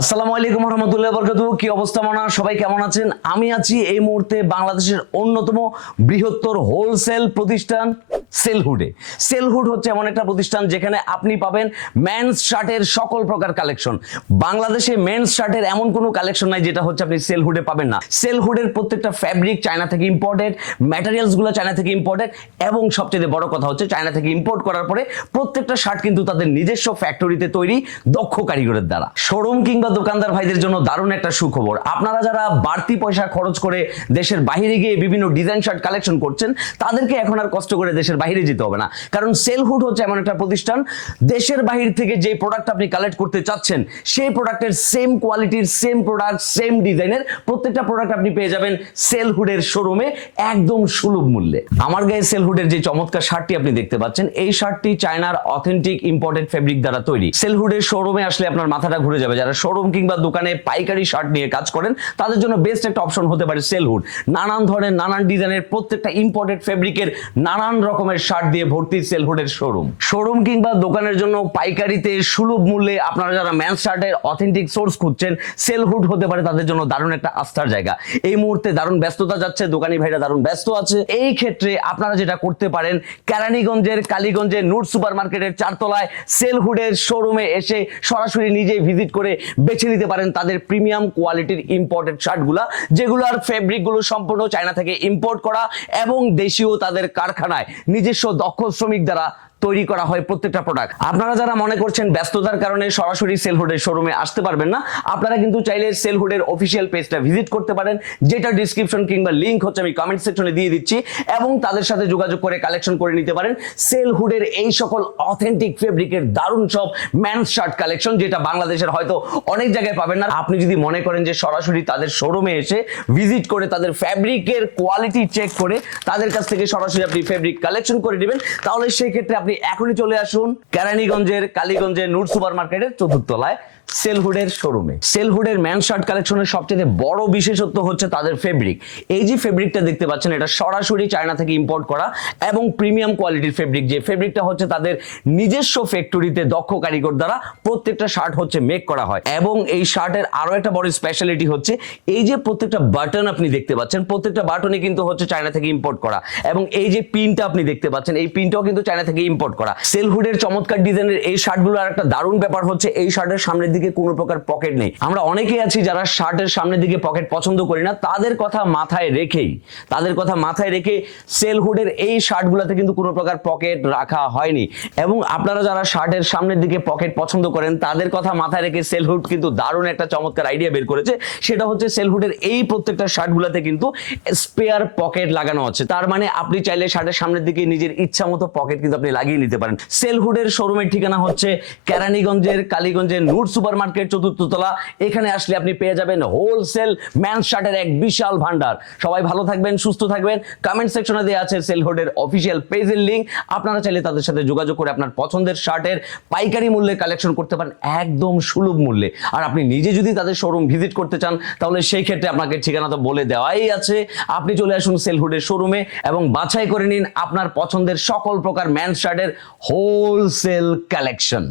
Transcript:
আসসালামু আলাইকুম রহমতুল্লাহ বরকাতু কি অবস্থা মনা? সবাই কেমন আছেন? আমি আছি এই মুহূর্তে বাংলাদেশের অন্যতম বৃহত্তর হোলসেল প্রতিষ্ঠান সেলহুডে। সেলহুড হচ্ছে এমন একটা প্রতিষ্ঠান যেখানে আপনি পাবেন মেন্স শার্টের সকল প্রকার কালেকশন বাংলাদেশে মেন্স শার্টের এমন কোনো কালেকশন নাই যেটা হচ্ছে আপনি সেলহুডে পাবেন না। সেলহুডের প্রত্যেকটা ফ্যাব্রিক চায়না থেকে ইম্পোর্টেড ম্যাটেরিয়ালসগুলো চায়না থেকে ইম্পোর্টেড এবং সবচেয়ে বড় কথা হচ্ছে চায়না থেকে ইম্পোর্ট করার পরে প্রত্যেকটা শার্ট কিন্তু তাদের নিজস্ব ফ্যাক্টরিতে তৈরি দক্ষ কারিগরের দ্বারা। শোরুম কিংবা দোকানদার ভাইদের জন্য দারুণ একটা সুখবর। আপনারা যারা বাড়তি পয়সা খরচ করে দেশের বাইরে গিয়ে বিভিন্ন ডিজাইন শার্ট কালেকশন করছেন, তাদেরকে এখন আর কষ্ট করে দেশের বাইরে যেতে হবে না। কারণ সেলহুড হচ্ছে এমন একটা প্রতিষ্ঠান, দেশের বাহির থেকে যে প্রোডাক্ট আপনি কালেক্ট করতে চাচ্ছেন, সেই প্রোডাক্টের সেম কোয়ালিটির সেম প্রোডাক্ট সেম ডিজাইনের প্রত্যেকটা প্রোডাক্ট আপনি পেয়ে যাবেন সেলহুডের শোরুমে একদম সুলভ মূল্যে। আমার গায়ে সেলহুডের যে চমৎকার শার্টটি আপনি দেখতে পাচ্ছেন, এই শার্টটি চায়নার অথেন্টিক ইম্পোর্টেড ফেব্রিক দ্বারা তৈরি। সেলহুডের শোরুমে আসলে আপনার মাথাটা ঘুরে যাবে। যারা শোরুম কিংবা দোকানে পাইকারি শার্ট নিয়ে কাজ করেন, তাদের জন্য বেস্ট একটা অপশন হতে পারে সেলহুড নানান ধরনের, নানান ডিজাইনের প্রত্যেকটা ইম্পোর্টেড ফেব্রিকের নানান রকমের শার্ট দিয়ে ভর্তি সেলহুডের শোরুম শোরুম কিংবা দোকানের জন্য পাইকারিতে সুলভ মূল্যে আপনারা যারা ম্যান শার্টের অথেন্টিক সোর্স খুঁজছেন সেলহুড হতে পারে তাদের জন্য দারুণ একটা আস্থার জায়গা। এই মুহূর্তে দারুণ ব্যস্ততা যাচ্ছে, দোকানি ভাইরা দারুণ ব্যস্ত আছে। এই ক্ষেত্রে আপনারা যেটা করতে পারেন, কেরানীগঞ্জের কালীগঞ্জের নূর সুপার মার্কেটের চারতলায় সেলহুডের শোরুমে এসে সরাসরি নিজেই ভিজিট করে বেছে নিতে পারেন তাদের প্রিমিয়াম কোয়ালিটির ইম্পোর্টেড শার্টগুলা যেগুলোর ফেব্রিকগুলো সম্পূর্ণ চায়না থেকে ইম্পোর্ট করা এবং দেশীয় তাদের কারখানায় নিজস্ব দক্ষ শ্রমিক দ্বারা তৈরি করা হয় প্রত্যেকটা প্রোডাক্ট আপনারা যারা মনে করছেন ব্যস্ততার কারণে সরাসরি সেলহুডের শোরুমে আসতে পারবেন না, আপনারা কিন্তু চাইলে সেলহুডের অফিসিয়াল পেজটা ভিজিট করতে পারেন, যেটা ডিসক্রিপশন কিংবা লিঙ্ক হচ্ছে আমি কমেন্ট সেকশনে দিয়ে দিচ্ছি, এবং তাদের সাথে যোগাযোগ করে কালেকশন করে নিতে পারেন। সেলহুডের এই সকল অথেন্টিক ফেব্রিকের দারুণ সব ম্যান শার্ট কালেকশন যেটা বাংলাদেশের হয়তো অনেক জায়গায় পাবেন না। আপনি যদি মনে করেন যে সরাসরি তাদের শোরুমে এসে ভিজিট করে তাদের ফ্যাব্রিকের কোয়ালিটি চেক করে তাদের কাছ থেকে সরাসরি আপনি ফেব্রিক কালেকশন করে নেবেন, তাহলে সেই ক্ষেত্রে আপনি এখনই চলে আসুন কেরানীগঞ্জের কালীগঞ্জের নূর সুপার মার্কেটের চতুর্থ তলায়। সেলহুডের শোরুমে সেলহুডের ম্যান শার্ট কালেকশনের সবচেয়ে বড় বিশেষত্ব হচ্ছে তাদের ফেব্রিক এই যে ফেব্রিকটা দেখতে পাচ্ছেন, এটা সরাসরি চায়না থেকে ইম্পোর্ট করা এবং প্রিমিয়াম কোয়ালিটির ফেব্রিক যে ফেব্রিকটা হচ্ছে তাদের নিজস্ব ফ্যাক্টরিতে দক্ষ কারিগর দ্বারা প্রত্যেকটা শার্ট হচ্ছে মেক করা হয়। এবং এই শার্টের আরও একটা বড় স্পেশালিটি হচ্ছে, এই যে প্রত্যেকটা বাটন আপনি দেখতে পাচ্ছেন, প্রত্যেকটা বাটনই কিন্তু হচ্ছে চায়না থেকে ইম্পোর্ট করা। এবং এই যে পিনটা আপনি দেখতে পাচ্ছেন, এই পিনটাও কিন্তু চায়না থেকে ইম্পোর্ট করা। সেলহুডের চমৎকার ডিজাইনের এই শার্টগুলো আর একটা দারুণ ব্যাপার হচ্ছে, এই শার্টের সামনের দিকে কোনো প্রকার পকেট নেই। আমরা অনেকেই আছি যারা শার্টের সামনের দিকে পকেট পছন্দ করি না। তাদের কথা মাথায় রেখেই, তাদের কথা মাথায় রেখে সেলহুডের এই শার্টগুলোতে কিন্তু কোনো প্রকার পকেট রাখা হয়নি। এবং আপনারা যারা শার্টের সামনের দিকে পকেট পছন্দ করেন, তাদের কথা মাথায় রেখে সেলহুড কিন্তু দারুণ একটা চমৎকার আইডিয়া বের করেছে। সেটা হচ্ছে সেলহুডের এই প্রত্যেকটা শার্টগুলোতে কিন্তু স্পেয়ার পকেট লাগানো আছে। তার মানে আপনি চাইলে শার্টের সামনের দিকে নিজের ইচ্ছা মতো পকেট কিন্তু আপনি লাগিয়ে নিতে পারেন। সেলহুডের শোরুমের ঠিকানা হচ্ছে কেরানীগঞ্জের কালীগঞ্জের নূর সুপার মার্কেট চতুর্থ তলা। এখানে আসলে আপনি পেয়ে যাবেন হোলসেল ম্যান শার্টের এক বিশাল ভান্ডার। সবাই ভালো থাকবেন, সুস্থ থাকবেন। কমেন্ট সেকশনে দেওয়া আছে সেলহুডের অফিসিয়াল পেজের লিঙ্ক আপনারা চাইলে তাদের সাথে যোগাযোগ করে আপনার পছন্দের শার্টের পাইকারি মূল্যে কালেকশন করতে পারেন, একদম সুলভ মূল্যে। আর আপনি নিজে যদি তাদের শোরুম ভিজিট করতে চান, তাহলে সেই ক্ষেত্রে আপনাকে ঠিকানা তো বলে দেওয়াই আছে। আপনি চলে আসুন সেলহুডের শোরুমে এবং বাছাই করে নিন আপনার পছন্দের সকল প্রকার ম্যান শার্টের হোলসেল কালেকশন